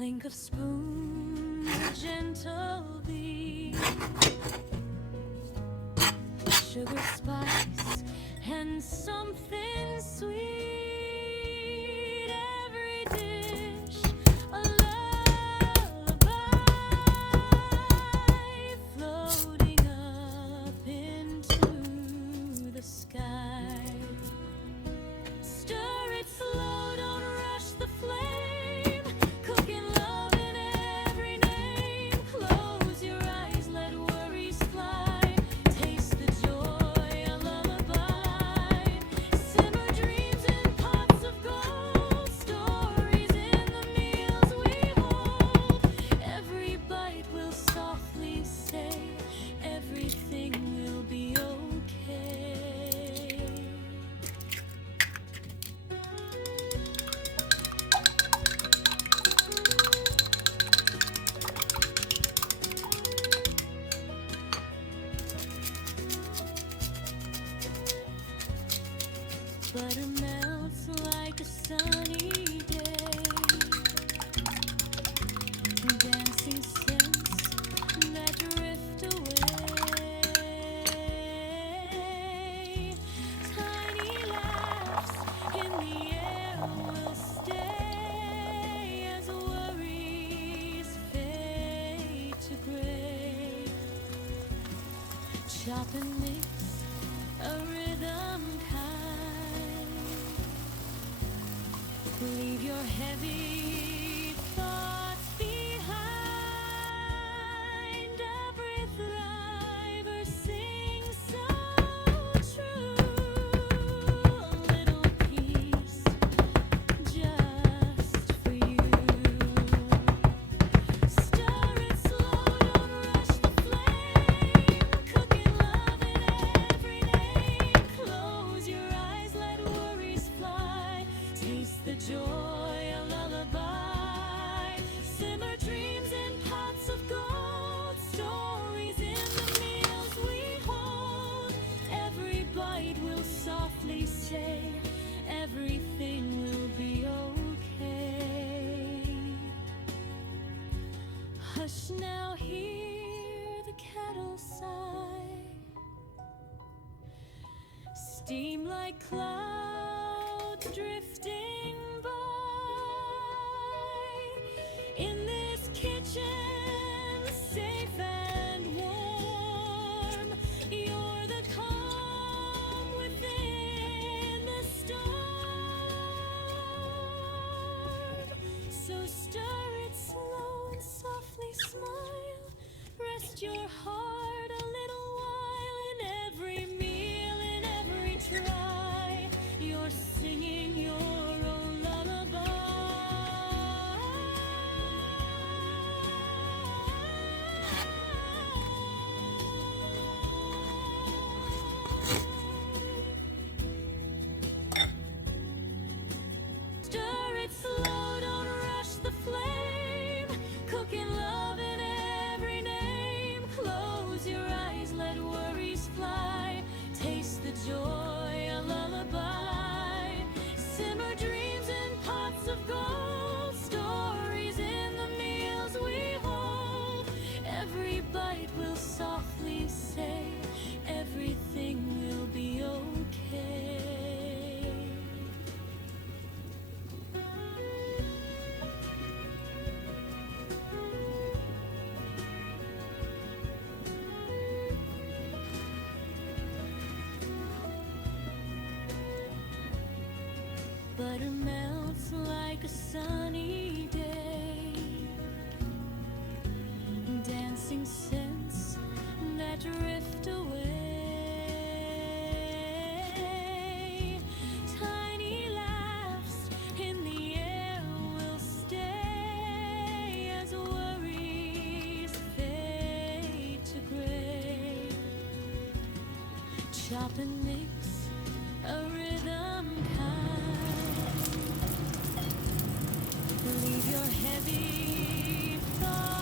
clink of spoon, a gentle beat, sugar, spice, and something sweet. Every dish a lullaby, floating up into the sky. Stir it slow, don't rush the flame. Cooking love in every name. Close your eyes, let worries fly. Taste the joy, a lullaby. Simmer dreams in pots of gold. Stories in the meals we hold. Every bite will softly say, everything will be okay. Butter melts like a sunny day. Dancing scents that drift away. Tiny laughs in the air will stay as worries fade to gray. Chop and mix a rhythm kind. Leave your heavy thoughts behind. Every thriver sings so true. A little piece just for you. Stir it slow, don't rush the flame. Cooking love in every name. Close your eyes, let worries fly. Taste the joy, a lullaby. Simmer dreams in pots of gold. Stories in the meals we hold. Every bite will softly say, everything will be okay. Hush now, hear the kettle sigh. Steam like clouds drifting by. In this kitchen, safe and warm, you're the calm within the storm. So stir it slow and softly smile. Rest your heart a little while. In every meal, in every try, you're singing your own lullaby. Stir it slow, don't rush the flame. Cooking love in every name. Close your eyes, let worries fly. Taste the joy, a lullaby. Simmer dreams in pots of gold. Stories in the meals we hold. Every bite will softly say, everything will be okay. Butter melts like a sunny day. Dancing scents that drift away. Tiny laughs in the air will stay as worries fade to gray. Chop and mix a rhythm kind. Leave your heavy thoughts